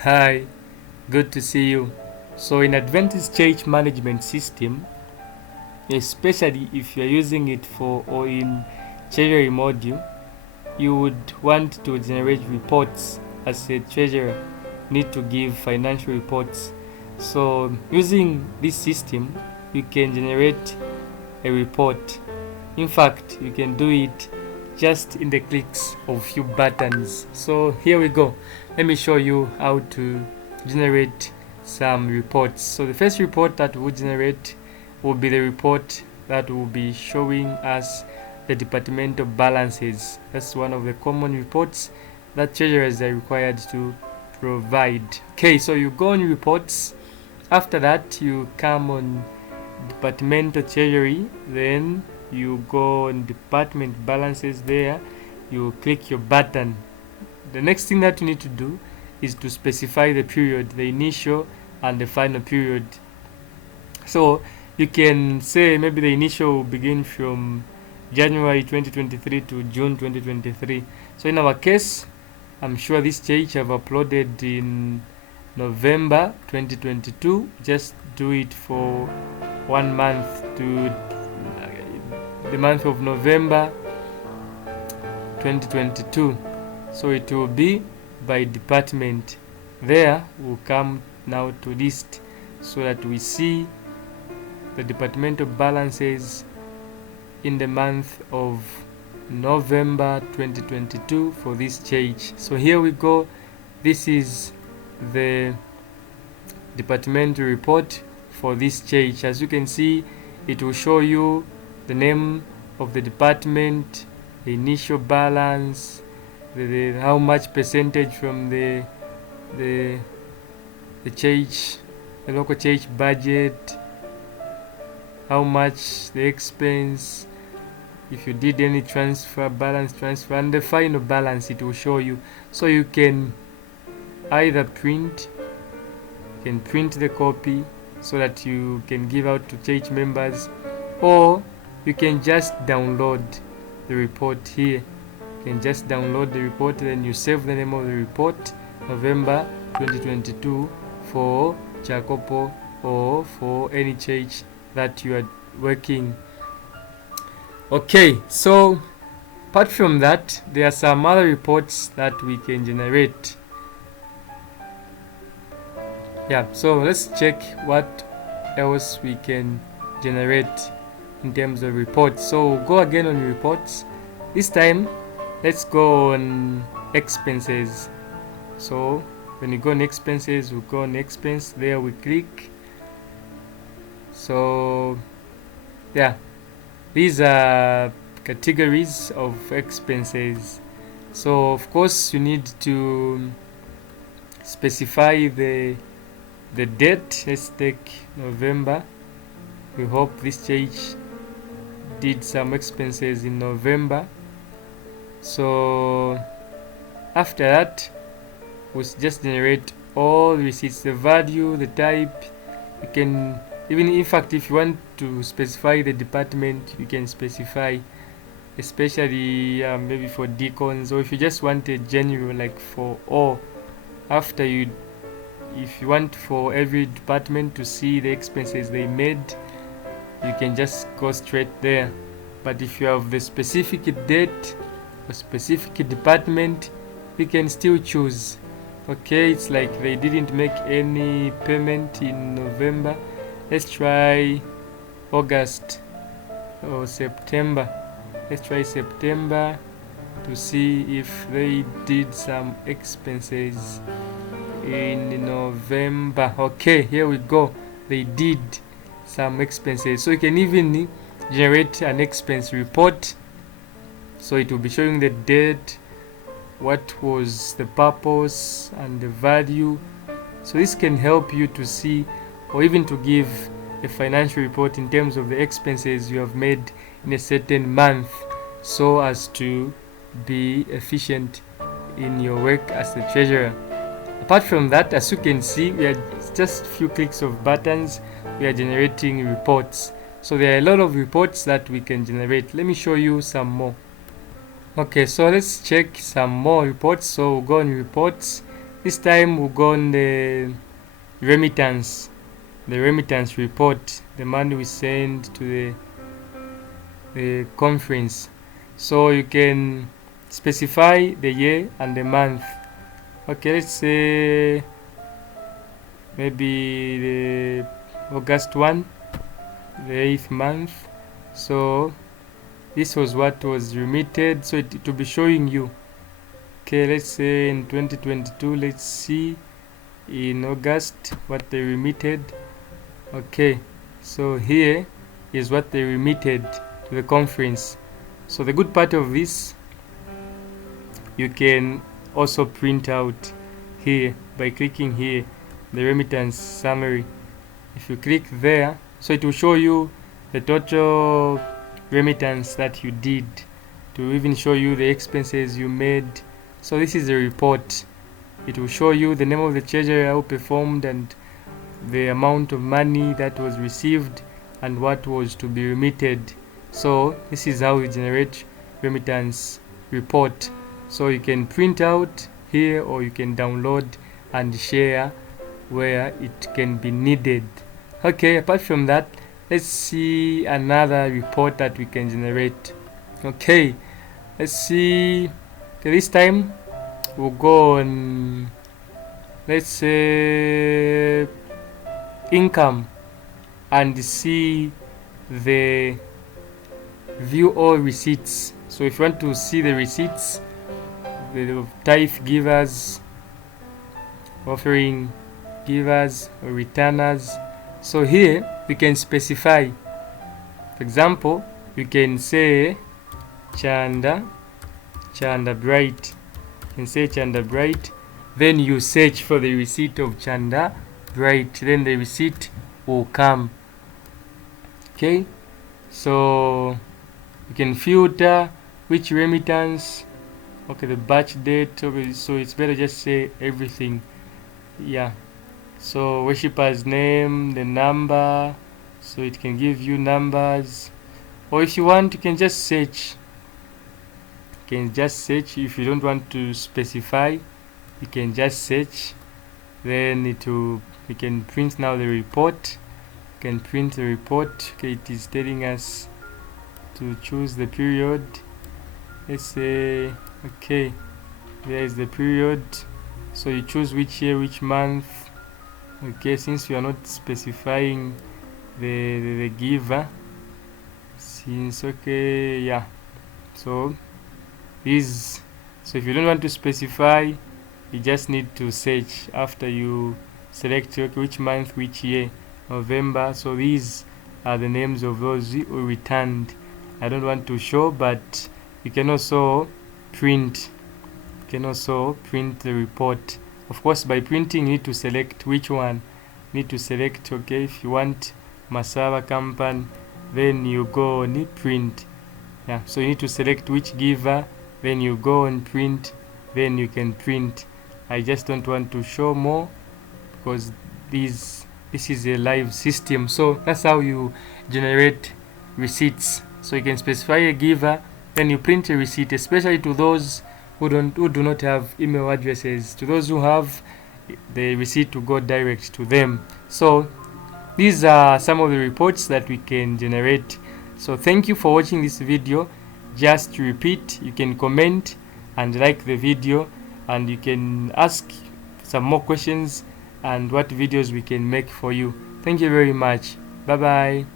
Hi, good to see you. So in Adventist Church Management System, especially if you're using it for or in Treasury module, you would want to generate reports as a treasurer. Need to give financial reports. So using this system, you can generate a report. In fact, you can do it just in the clicks of few buttons. So here we go. Let me show you how to generate some reports. So the first report that we'll generate will be the report that will be showing us the departmental balances. That's one of the common reports that treasurers are required to provide. Okay, so you go on reports. After that, you come on departmental treasury, then you go on department balances. There you click your button. The next thing that you need to do is to specify the period, the initial and the final period. So you can say maybe the initial will begin from January 2023 to June 2023. So in our case, I'm sure this church have uploaded in November 2022. Just do it for 1 month to the month of November 2022. So it will be by department. There we'll come now to list so that we see the departmental balances in the month of November 2022 for this church. So here we go. This is the departmental report for this church. As you can see, it will show you the name of the department, the initial balance, how much percentage from the church, the local church budget, how much the expense, if you did any transfer, balance transfer, and the final balance it will show you. So you can either print the copy so that you can give out to church members, or you can just download the report here. You can just download the report, then you save the name of the report, November 2022, for Jacopo or for any church that you are working. Okay, so apart from that, there are some other reports that we can generate. Yeah, so let's check what else we can generate in terms of reports. So we'll go again on reports. This time, let's go on expenses. So when you go on expenses, we'll go on expense. There we click. So yeah, these are categories of expenses. So of course you need to specify the date. Let's take November. We hope this church did some expenses in November. So after that, we'll just generate all receipts, the value, the type. You can even, in fact, if you want to specify the department, you can specify, especially maybe for deacons, or if you just want a general, like for all. After you, if you want for every department to see the expenses they made, you can just go straight there. But if you have the specific date or specific department, you can still choose. Okay, it's like they didn't make any payment in November. Let's try August or September. Let's try September to see if they did some expenses in November. Okay, here we go. They did some expenses. So you can even generate an expense report. So it will be showing the date, what was the purpose, and the value. So this can help you to see, or even to give a financial report in terms of the expenses you have made in a certain month, so as to be efficient in your work as the treasurer. Apart from that, as you can see, we are just a few clicks of buttons, we are generating reports. So there are a lot of reports that we can generate. Let me show you some more. Okay, so let's check some more reports. So we'll go on reports. This time we'll go on the remittance report, the money we send to the conference. So you can specify the year and the month. Okay, let's say maybe the August 1, the 8th month. So this was what was remitted, so it will be showing you. Okay, let's say in 2022, let's see in August what they remitted. Okay, so here is what they remitted to the conference. So the good part of this, you can also print out here by clicking here, the remittance summary. If you click there, so it will show you the total remittance that you did, to even show you the expenses you made. So this is a report. It will show you the name of the treasurer who performed and the amount of money that was received and what was to be remitted. So this is how you generate remittance report. So you can print out here, or you can download and share where it can be needed. Okay, apart from that, let's see another report that we can generate. Okay, let's see. Okay, this time we'll go on, let's say, income, and see the view all receipts. So if you want to see the receipts, the tithe givers, offering givers, or returners, so here we can specify. For example, you can say Chanda Bright. You can say Chanda Bright, then you search for the receipt of Chanda Bright, then the receipt will come. Okay, so you can filter which remittance. Okay, the batch date. Okay, so it's better just say everything. Yeah, so worshipper's name, the number, so it can give you numbers. Or if you want, you can just search. You can just search. If you don't want to specify, you can just search. Then we can print now the report. You can print the report. Okay, it is telling us to choose the period. Let's say, okay, there is the period. So you choose which year, which month. Okay, since you are not specifying the giver, since, okay, yeah, so this, so if you don't want to specify, you just need to search after you select, okay, which month, which year, November. So these are the names of those who returned. I don't want to show, but you can also print. You can also print the report. Of course, by printing, you need to select which one. You need to select, okay, if you want Masava Company, then you go on print. Yeah, so you need to select which giver, then you go and print, then you can print. I just don't want to show more because this is a live system. So that's how you generate receipts. So you can specify a giver, then you print a receipt, especially to those who do not have email addresses. To those who have, the receipt to go direct to them. So these are some of the reports that we can generate. So thank you for watching this video. Just to repeat, you can comment and like the video, and you can ask some more questions and what videos we can make for you. Thank you very much. Bye bye.